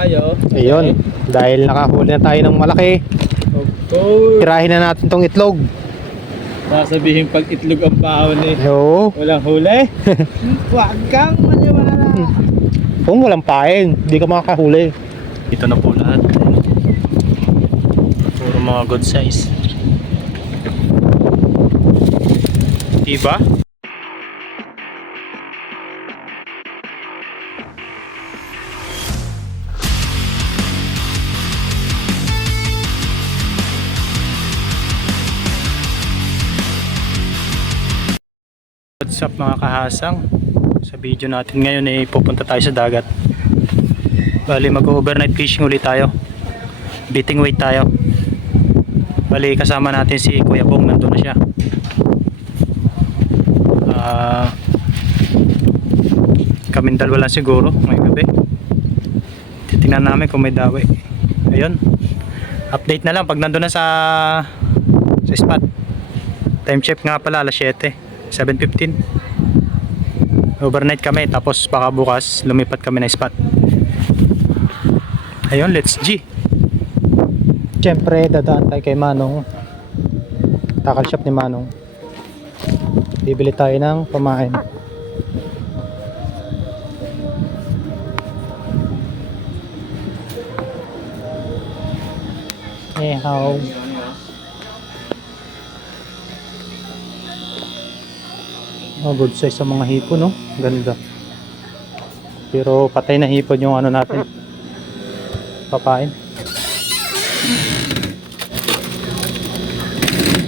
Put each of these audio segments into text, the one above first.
tayo. Ayun, dahil nakahuli na tayo ng malaki, Okay. tirahin na natin tong itlog. Sasabihin pag itlog ang baon eh. Oo. Walang huli. Huwag kang maniwala. Kung walang pain, hindi ka makakahuli. Ito na po lahat. Puro mga good size. Diba? What's up mga kahasang? Sa video natin ngayon ay pupunta tayo sa dagat. Bali mag-overnight fishing ulit tayo. Beating weight tayo. Bali kasama natin si Kuya Bong, nandun na siya. Kaming dalawa lang siguro ngayong gabi. Titingnan namin kung may dawi. Ayun. Update na lang pag nandun na sa spot. Time check nga pala alas 7:15. Overnight kami tapos baka bukas lumipat kami na spot. Ayun, let's G. Siyempre dadaan tayo kay Manong. Tackle shop ni Manong. Bibili tayo ng pamain. How? Oh, good size sa mga hipon, no? Ganda. Pero patay na hipon yung ano natin. Papain.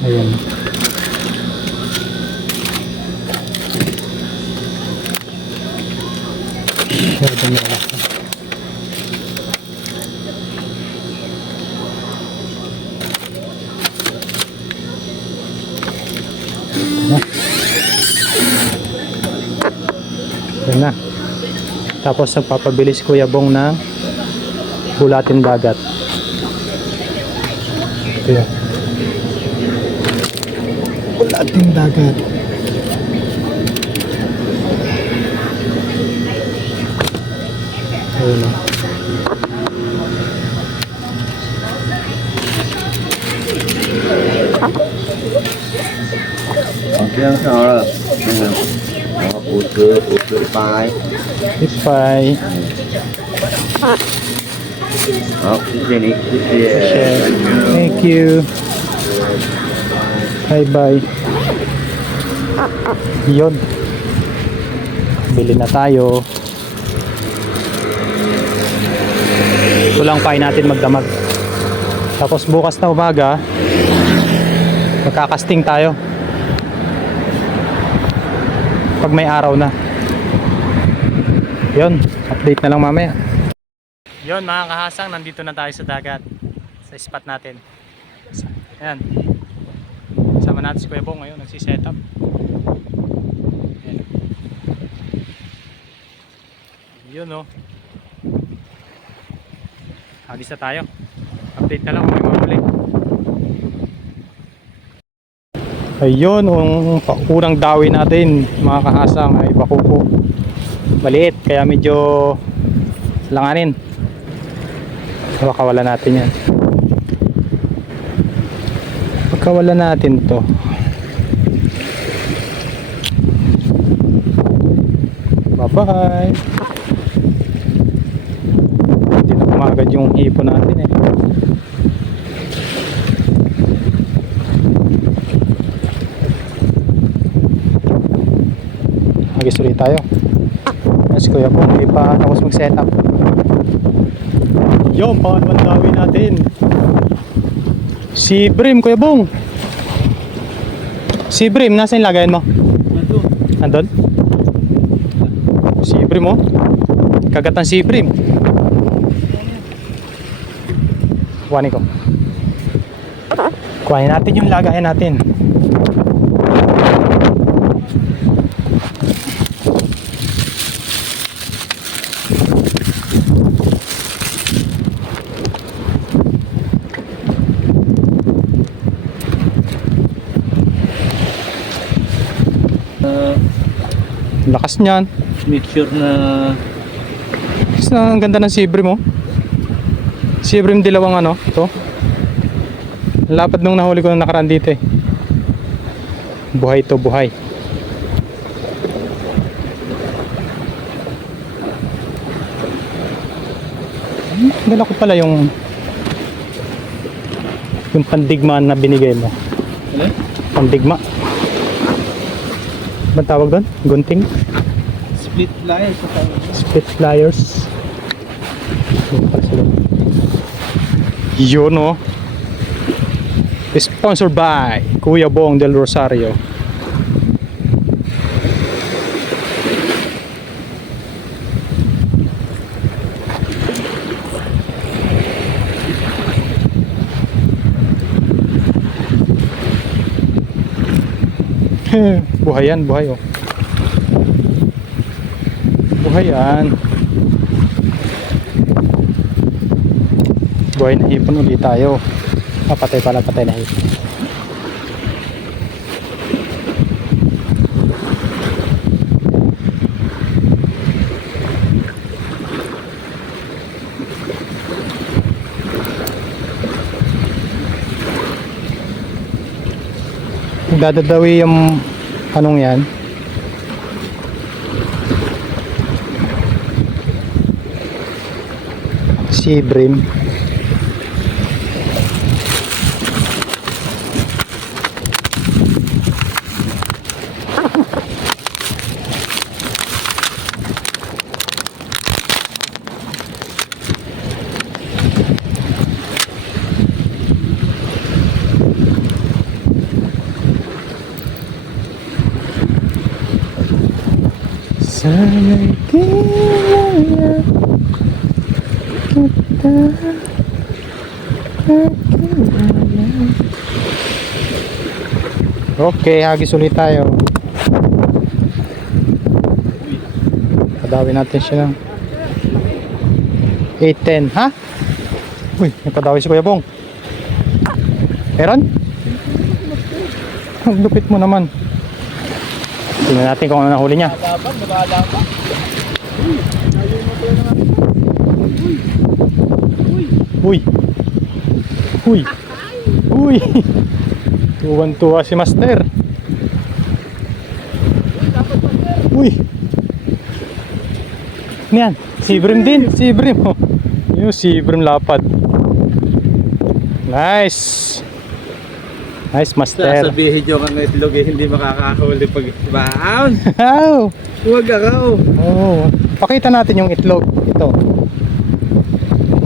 Ayan. Masyado malaki. Yan na. Tapos nagpapabili si Kuya Bong ng bulatin dagat. Ito yan. Bulatin dagat. Ayun na. Kaya sao rồi. Đó, ủi phai. Ipay. Đó, cái này Thank you. Bye bye. Yun. Bili na tayo. Kulang pa natin magdamag. Tapos bukas na umaga magkakasting tayo. Pag may araw na. Yun, update na lang mamaya. Yun mga kahasang, nandito na tayo sa dagat. Sa spot natin. Ayan. Sama natin si Kuya Bong ngayon, nagsiset up. Ayan. Yun o. Agis na tayo. Update na lang kung may mahuli. Ayun, ang unang dawi natin mga kahasang ay bakuko. Maliit, kaya medyo langanin. Makawala natin yan. Makawala natin to. Bye bye. Hindi na kumagad yung hipo natin eh. Magis ulit tayo. Yes, Kuya po, hindi pa tapos mag-set up. Yung pangalawang dawi natin. Si Brim, Kuya Bong. Si Brim, nasa yung lagayan mo? Andun? Si Brim oh. Kagatan si Brim. Kuhanin ko. Kuhanin natin yung lagayan natin. Lakas niyan. Make sure na Ang ganda ng sibre mo. Sibrim dilawang ano, ito. Lapad nung nahuli ko nung nakaraan dito eh. Buhay to, buhay. Dala ko pala yung pandigma na binigay mo. Ano? Pandigma. Ba't tawag doon? Gunting? Split line sa tayo. Split pliers. Yun oh. Sponsored by Kuya Bong del Rosario. Buhay yan, buhay oh. Buhay yan. Buhay na hipon ulit tayo. Ah, patay pala, patay na hipon. Dadadawi yung anong yan. Sibrim. Sana'y kilala kita, kakilala. Okay, hagis ulit tayo. Padawin natin siya ng 8-10, ha? Uy, may padawi si Kuya Bong. Meron? Ang lupit mo naman. Tingnan natin kung ano nahuli niya. Laban, nagalaban. Uy! Uy! Uy! Tuwan-tuwa si Master. Uy! Ano yan? Sibrim din. Sibrim. Oh. Yung sibrim lapad. Nice! Nice, Master. Sasabihin nyo kang itlog eh, hindi makakahuli pag baon. Wow! Huwag ako. Oh, pakita natin yung itlog. Ito.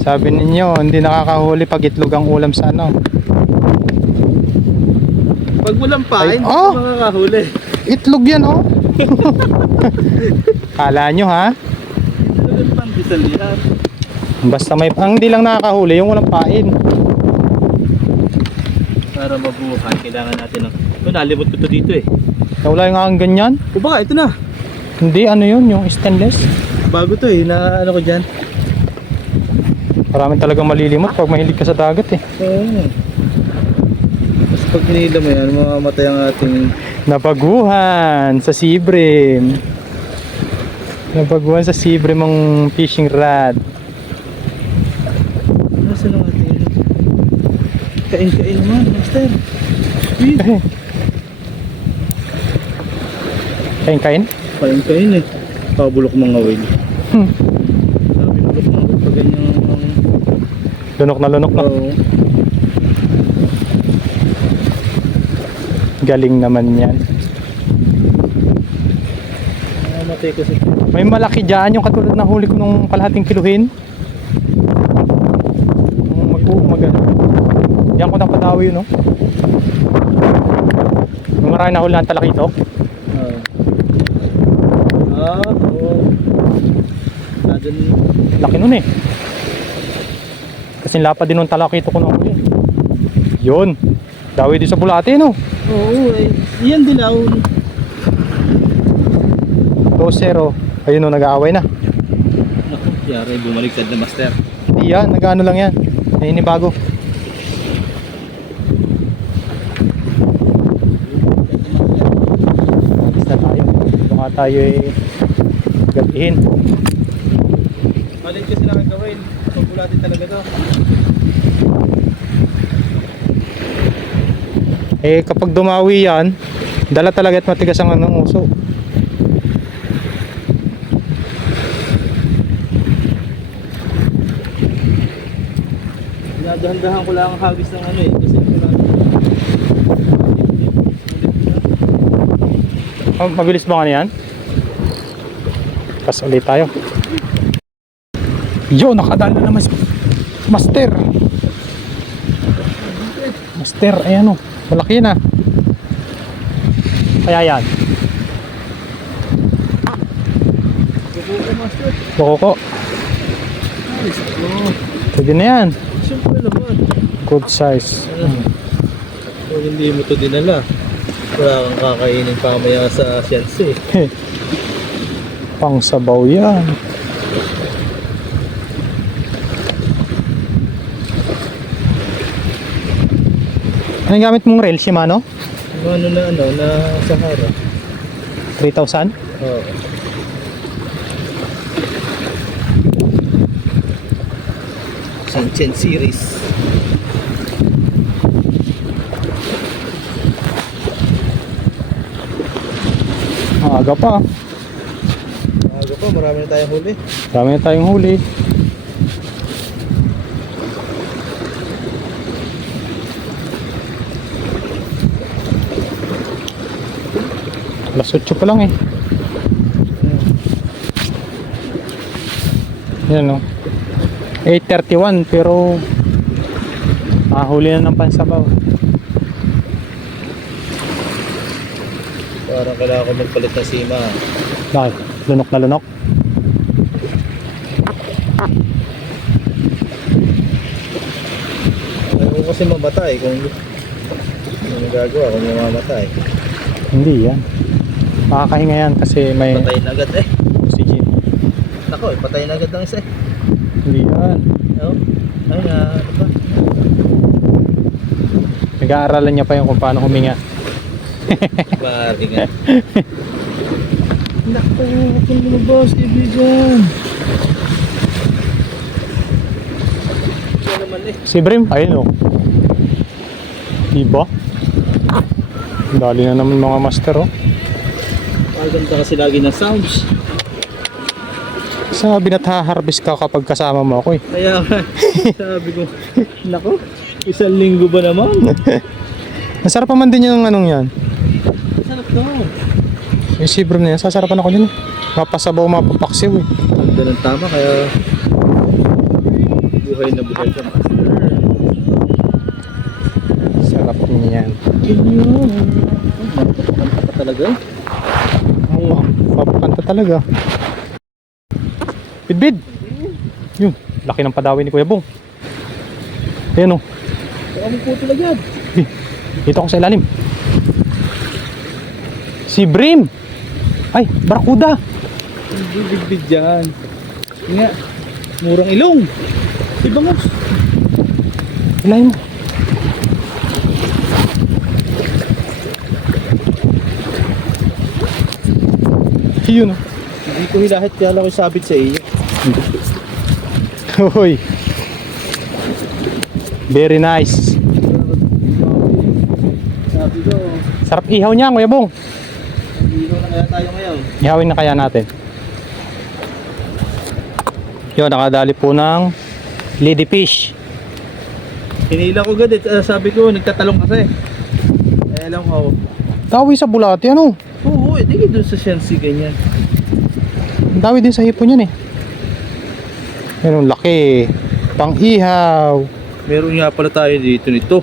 Sabi ninyo, hindi nakakahuli pag itlog ang ulam sa ano. Pag walang pain, Ay, oh! hindi makakahuli. Itlog yan, oh. Kala nyo, ha? Itlog pang bisalihan. Basta may, ang hindi lang nakakahuli, yung walang pain. Para mabuhay, kailangan natin ng... Ito, nalimot ko to dito eh. Nawala yung ang ganyan. O baka, ito na. Hindi, ano yun, yung stainless. Bago to eh, na ano ko dyan. Maraming talagang malilimot pag mahilig ka sa dagat eh. Oo. Tapos pag hinila mo yan, mamamatay ang ating... Nabaguhan sa Sibrim. Nabaguhan sa Sibrim ang fishing rod. Nasaan ang ating... Kain-kain naman, Master. Kain-kain? Kain-kain eh. Pabulok mga whale. Sabi bulok mga whale pag ganyan. Lunok na lunok na. Oo. Galing naman yan. Namamatay ko sa... May malaki dyan yung katulad na huli ko nung kalahating kiluhin. Mag-ano. Diyan ko napadawi yun, no? Yung marami na huli ng talakito. Oo. Oo. Nadun... Laki nun eh. Kasi lapad din ng talakito ko nung huli. Yun. Dawi din sa bulate, no? Oo eh. Yan din ako. 2-0. Ayun, no, nag-aaway na. Naku, yari, bumaliktad na, Master. Hindi yan, nag-ano lang yan. Nainibago. Alis na tayo. Baka tayo eh gabihin. Malit kasi lang ang gawin. Pagkulatin talaga to. Eh kapag dumawi yan, dala talaga at matigas ang anong uso. Dinadahan-dahan ko lang ang hagis ng ano eh. Kasi wala. Oh, mabilis ba nga yan? Pas ulit tayo. Yo, nakadali na naman si Master. Master, ayan o. Malaki na. Kaya yan. Bokoko. Pwede na yan. Siyempre naman. Good size. Kung hindi mo to dinala, wala kang kakainin pamaya sa siyansi. Pang sabaw yan. Anong gamit mong reel? Shimano? Ano na Sahara. 3,000? Oo. Sanchen series. Maaga pa. Maaga pa, marami na tayong huli. Dami na tayong huli. Alas 8 pa lang eh. Yan o. 8:31 pero huli na ng pansabaw. Parang kailangan ko magpalit ng sima. Bakit? Lunok na lunok? Ayaw ko kasi mamatay kung ano magagawa kung mamamatay. Hindi yan. Makakahinga yan kasi may Patay na agad eh. oxygen. Nako, patay na agad ng isa eh. Hindi yan. Oo. Ay na, ano ba? Nag-aaralan niya pa yung kung paano huminga. Bari nga. Naku, huwag kang lumabas, kaibigan. Yan naman eh. Si Brim, ayun o. Diba? Dali na naman mga master oh. Maganda kasi lagi ng sounds. Sabi na harvest ka kapag kasama mo ako eh. Kaya nga, sabi ko, naku, 1 linggo ba naman? Masarap pa man din yung anong yan. Sarap to. Yung si Brim na yan, sasarapan ako dyan. Mapasabaw, mapapaksiw eh. Ganun tama, kaya buhay na buhay ka master. Sarap niyan. Yun. Mapapakanta pa talaga. Oo, mapapakanta talaga. Bidbid! Yun, laki ng padawi ni Kuya Bong. Ayan o. Baka mo puto agad. Dito ako sa ilalim. Si Brim! Ay, barakuda! Hindi bigbig dyan. Nga, murang ilong. Diba mo? Ilalim mo. Yun o. Hindi ko hilahit kaya lang ko sabit sa iyo. Hoy. Very nice. Sabi ko, Sarap ihaw niya, Kuya Bong. hindi na kaya tayo ngayon. Ihawin na kaya natin. Yun, nakadali po ng ladyfish. Hinila ko agad eh. Sabi ko, nagtatalong kasi. Eh, alam ko. Dawi sa bulati, ano? Oo, hindi doon sa Shensi ganyan. Dawi din sa hipon yan eh. Yan ang laki. Pang ihaw. Meron nga pala tayo dito nito.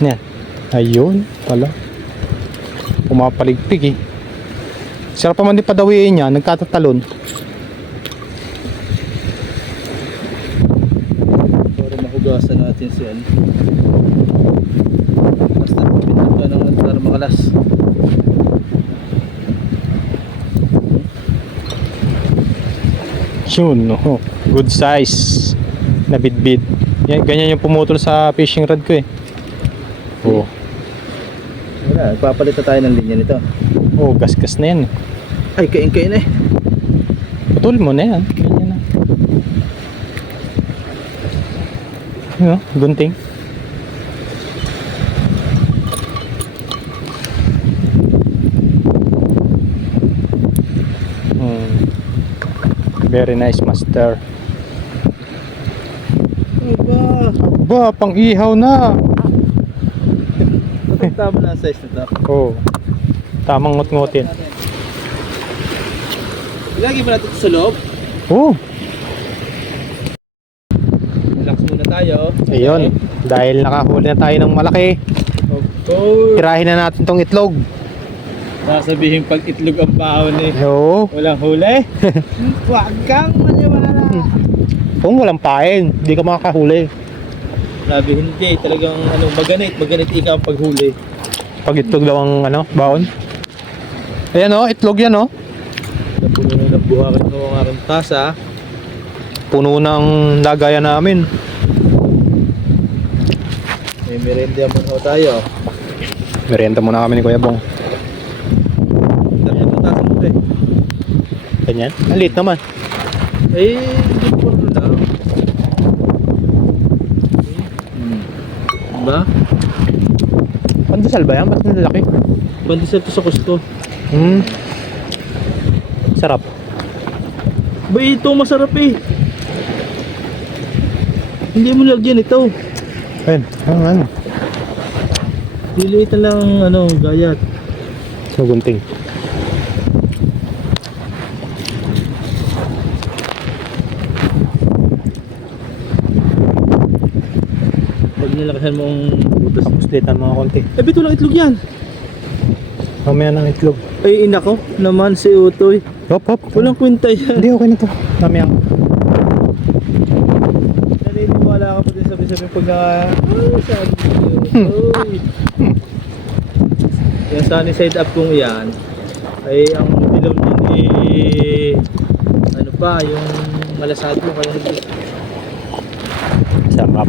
Yan. Ayun pala. Pumapaligpig eh. Sarap pa man din padawiin niya. Nagkatatalon. Para mahugasan natin si ano. Basta pinag ka naman para makalas. Yun, no. Good size na bidbid. Yan, ganyan yung pumutol sa fishing rod ko eh. Oh, Wala, papalit na tayo ng linya nito. oh, gas-gas na yan eh. Ay, kain-kain eh. Putol mo na yan. Ganyan na. Gunting. Very nice, master. Aba, Ba, pang ihaw na. tama na ang size na to. Oh. Tamang ngut-ngutin. Ilagay ba natin ito sa loob? Oh, Relax muna tayo. ayun. Dahil nakahuli na tayo ng malaki, Of course. tirahin na natin tong itlog. Sasabihin pag itlog ang baon eh. Oo. Walang huli. Huwag kang maniwala. Kung walang pain, hindi ka makakahuli. Sabi hindi, talagang maganit ikaw ang paghuli. Pag itlog daw ang baon. Ayan itlog yan Napuno na nabuhakan ng mga rantasa. Puno ng lagayan namin. May merenda muna tayo. Merienda muna kami ni Kuya Bong. Dami ang rantasa mo eh. Ganyan. Alit naman. Eh, hindi ko lang. Diba? Pandesal ba yan? Ba't nalaki? Pandesal to sa kusto. Sarap. Ba ito masarap eh. Hindi mo lagyan ito. Ayun. Ano? Diliit na lang gayat. Gunting. Pag nilakasan mo ang butas. Muslitan mga konti. Eh, bito lang itlog yan. Mamaya ng itlog. Ay, inako naman si Utoy. Hop, hop. Walang kwenta yan. Hindi, okay na to. Mamaya. Naniniwala ka pa din sabi pag sabi si Utoy. Yung sunny side up kong yan, ay ang bilog niya yung malasado kaya hindi. Sarap.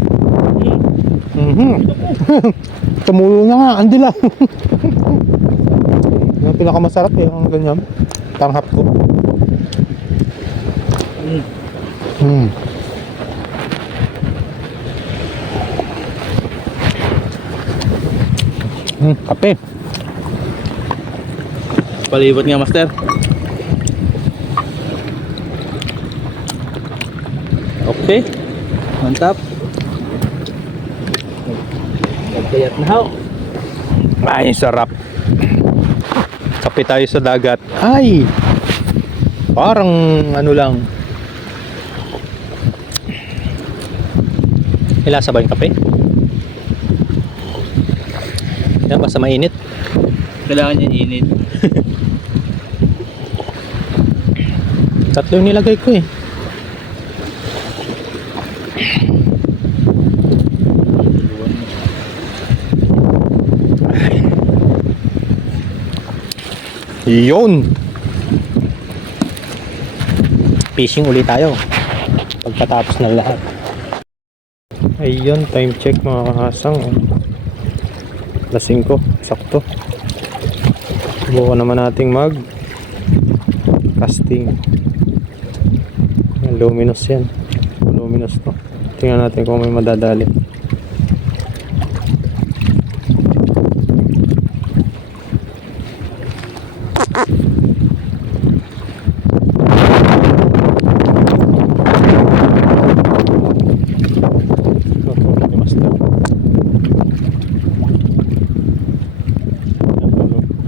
Tumulo na nga. Andi lang. Yung pinakamasarap ang ganyan. Tanghap ko. Kape. Palibot nga, master. Okay. Mantap. Nagkayat na ho. Ay, sarap. Kape tayo sa dagat. Ay! Parang lang. Ilasa ba yung kape? Yan, basta mainit. Kailangan niya init. Tatlo yung nilagay ko eh. Yun! Fishing ulit tayo pagkatapos ng lahat. Ayun, time check mga kahasang. Alas 5, sakto. Subukan naman nating mag casting. Luminous yan. Luminous to. Tingnan natin kung may madadali.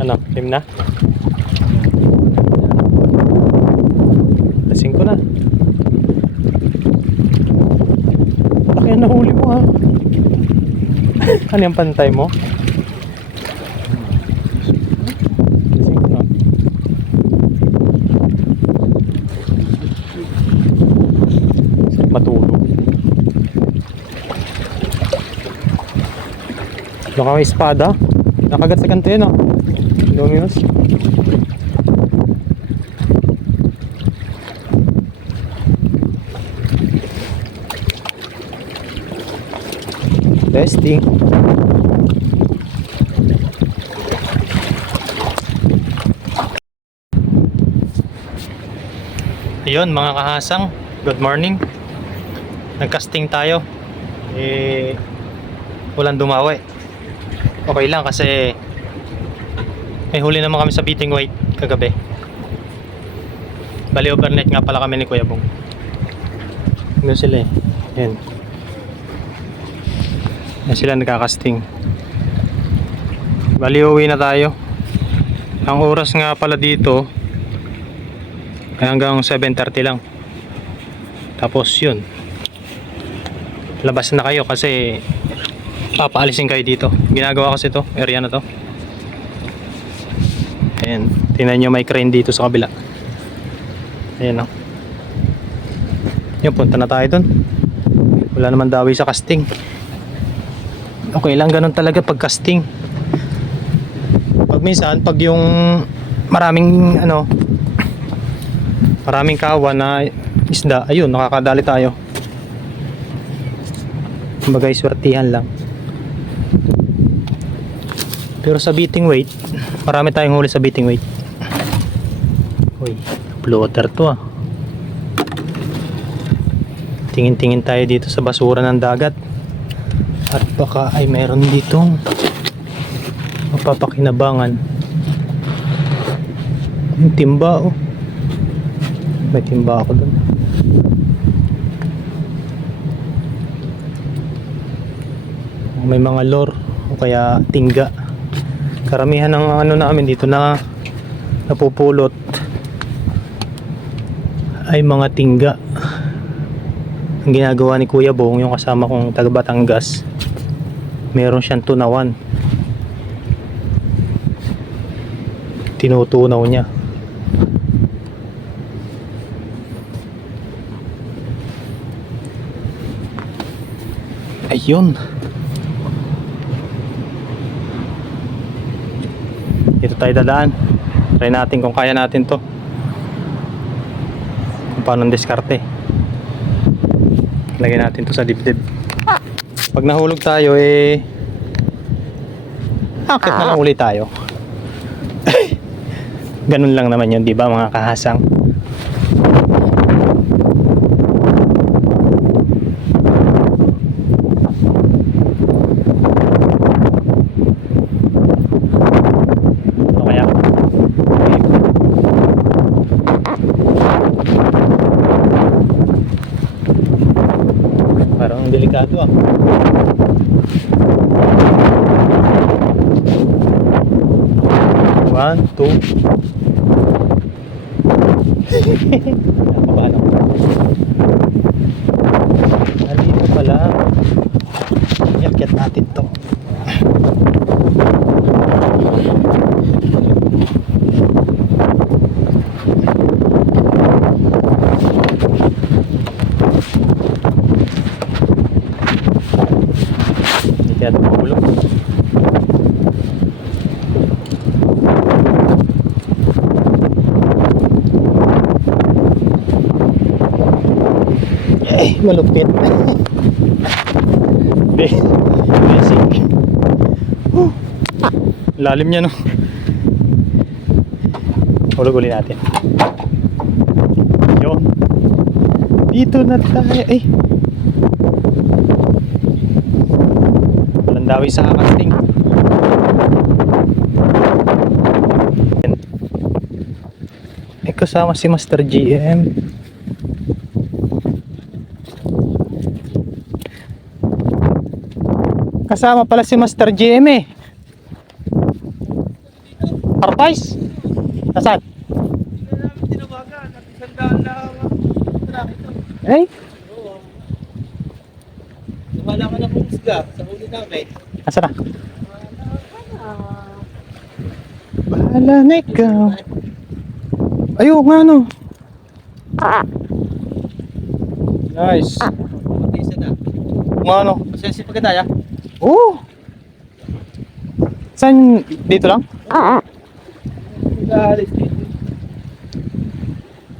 Ano? Lim na? Lasing ko na. Laki ang nahuli mo ha. Ano yung pantay mo? Lasing ko na. Sarap matulog. Baka may espada. Nakagat sa kanto yun Luminous. Testing. Ayun mga kahasang, good morning. Nagcasting tayo. eh walang dumawi. Okay lang kasi may huli naman kami sa beating weight kagabi. Bali overnight nga pala kami ni Kuya Bong. Ano sila eh. Yan. Yan sila nagkakasting. Bali uwi na tayo. Ang oras nga pala dito ay hanggang 7:30 lang. Tapos yun, labas na kayo kasi papaalisin kayo dito. Ginagawa kasi to, area na to. Ayan, tingnan nyo may crane dito sa kabila. Ayan o. Yan, punta na tayo dun. Wala naman dawi sa casting. Okay lang ganun talaga pag casting. Pag minsan, pag yung maraming maraming kawan na isda, ayun, nakakadali tayo. Bagay swertihan lang. Pero sa beating weight, marami tayong huli sa beating weight. Uy, bloater to ah. Tingin-tingin tayo dito sa basura ng dagat. At baka ay meron ditong mapapakinabangan. Yung timba oh. May timba ako dun. May mga lure o kaya tingga. Karamihan ng namin dito na napupulot ay mga tingga. Ang ginagawa ni Kuya Bong, yung kasama kong taga Batangas, meron siyang tunawan. Tinutunaw niya. Ayun. Dito tayo dadaan. Try natin kung kaya natin to. Kung paano diskarte. Lagyan natin to sa dibdib. Pag nahulog tayo eh akit na lang ulit tayo. Ganun lang naman yun, di ba mga kahasang? Ano kaya? Parang delikado ah. One, two. Nakabahan ako. Nandito pala. Iakit natin to. Hindi kaya tumulong. Malupit. Basic. Lalim niya no. Hulog ulit natin. Yun. Dito na tayo. Ay. Walang dawi sa casting. Ay kasama si Master GM. Kasama pala si Master GM eh. Arpais? Nasaan? Hindi na namin tinawagan. At isang daan lang traffic to. Eh? Oo. Wala ka na kung isga sa huli namin. Nasaan na? Bahala na ikaw. Ayun nga no. Nice. Isa na. Nga no. Masaya si Pagkataya? Oo. Saan? Dito lang? Nag-aalis dito.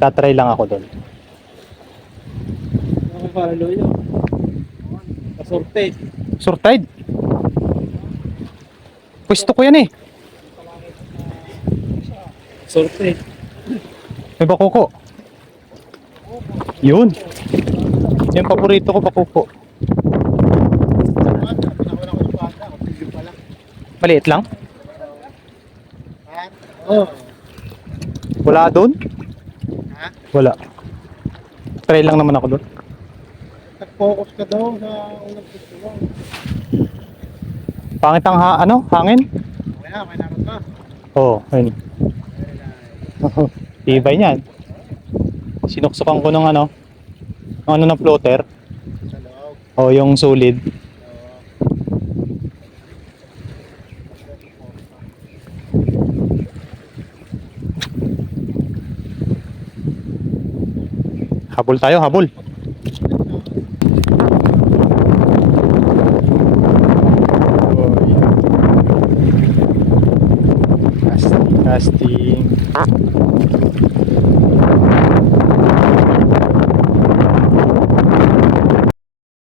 Tatry lang ako doon. Mga paraloyo. Kasorted. Surtide? Pwesto ko yan eh. Sorted. May bakuko. Yun. Yung paborito ko, bakuko. Maliit lang? Oh. Wala doon? Ha? Wala. Try lang naman ako doon. Nag-focus ka daw sa unang gusto mo. Pangit ang hangin? Kaya, may naman ka. Oo, ayun. Tibay niyan. Sinuksukan ko ng ng floater. Sa loob. O yung solid. Habol tayo, habol. Casting.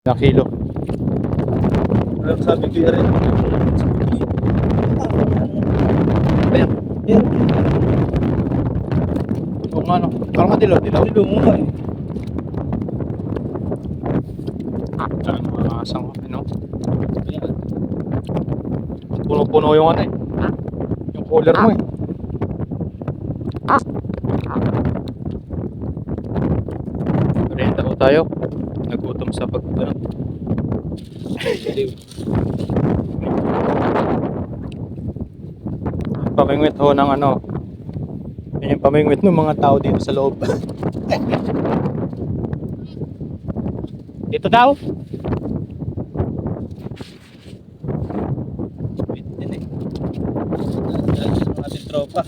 Ilang kilo? Sabi ko rin. Ayan. Ayan. Oo nga no. Parang madilaw-dilaw. Dilo mo nga eh. Saan makakasang Ayan. puno-puno yung yung cooler mo eh. Orienta ko tayo. Nagutom sa pamingwit ho ng yan yung pamingwit ng mga tao dito sa loob. Dito daw. Wait din eh. Ang ating tropa.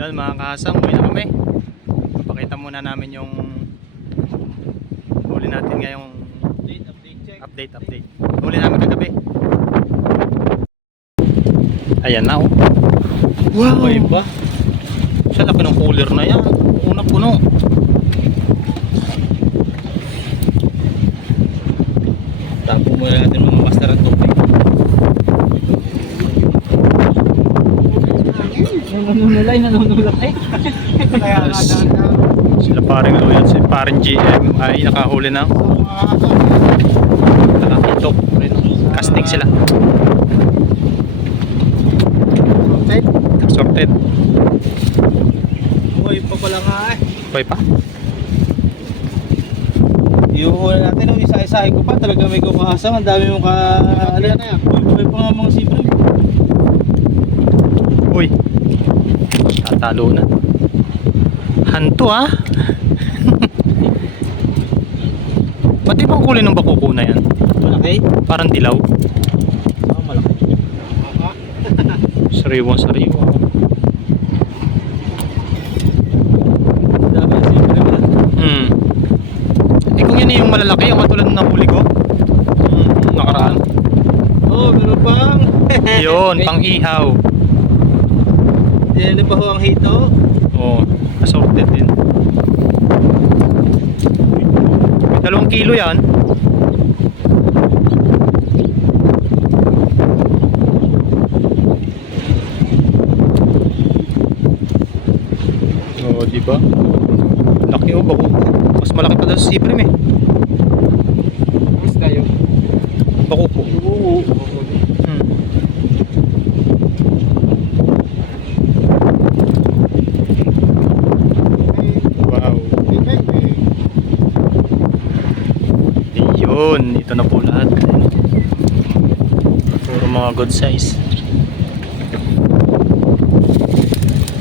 Yan mga kahasang, uwi na kami. Papakita muna namin yung huli natin ngayong update. Huli namin kagabi. Ayan na oh. Wow! Okay ba? Sa laki ng cooler na yan. Unang puno. Tapo muna natin mga master at tubig. Nanunulay. Kaya nga Sila paring loyal, si paring GM ay nakahuli ng nakakitok. Casting sila. Sorted. Buhay pa pala nga eh. Okay pa? Yung una natin, nung isa-isahin ko pa, talaga may kumahasang. Ang dami mong ka-alan na yan. Buhay pa nga mga sipre. Uy. Tatalo na. Hanto ah. Pati bang kulay ng bakuko na yan? Malaki? Parang dilaw. Malaki. Sariwang. Ang dami ng sipre mo. Eh kung yan yung malalaki, yung katulad ng huli ko nakaraan. Meron pang. Yun, pang ihaw. Diyan pa ho ang hito. Assorted din. 2 kilo yan. Diba? Laki bako. Mas malaki pa daw sa siprim eh. Mas tayo. Bako po. Oo. Wow. Yun, ito na po lahat. Puro mga good size.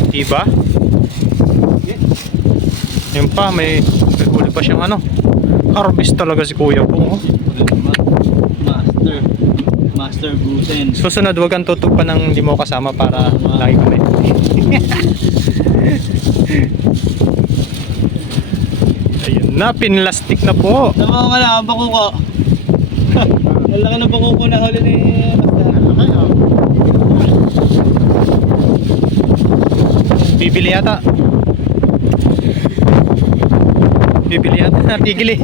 Diba? Yun pa, may huli pa siyang harvest talaga si kuya po. Master Gluten. Susunod, wag kang tutok pa ng hindi mo kasama para lagi kami. Ayun na, pinlastik na po. Tama nga na, bako ko. Ang laki na bako ko na huli ni Master. Bibili yata. Tigil eh.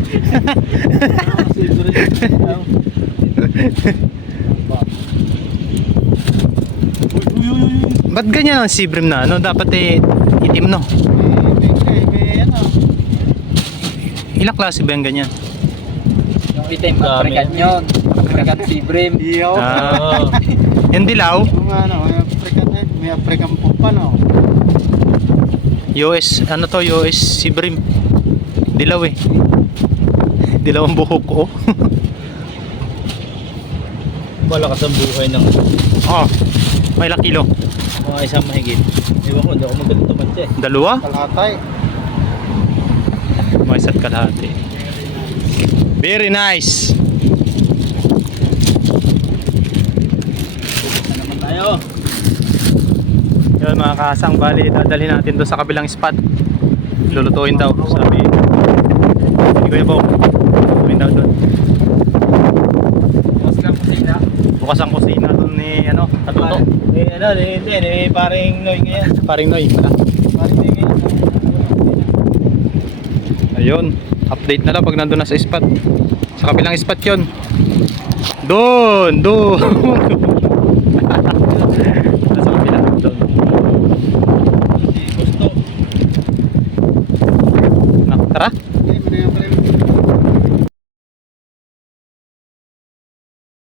Ba't ganyan ang sibrim na? Dapat itim no? Ano? Ilang klase ba yung ganyan? Bitim, Dami. African yun. African sea bream. Iyo. Ah, Oo. yung dilaw, Yung ano, may African po pa, no? US, ano to, US Sibrim. Dilaw eh. Dilaw ang buhok ko. Malakas ang buhay ng Oh, may ilang kilo. mga isang mahigit. Ewan ko, hindi ako magaling tumantya eh. Dalawa? Kalhatay. May isa't kalahati. Very nice. Naman tayo. Yun mga kasang, bali dadalhin natin doon sa kabilang spot. Lulutuin daw, sabi. Hindi ko yung po. Lulutuin daw doon. Bukas lang kusina. Bukas ang kusina doon ni ano, Katuto. Hindi, paring Noy ngayon. Paring Noy pala. Paring Noy ngayon. Ayun, update na lang pag nandun na sa spot. Sa kabilang spot yun. Doon. Sa kabila, doon. Gusto. Tara. Okay,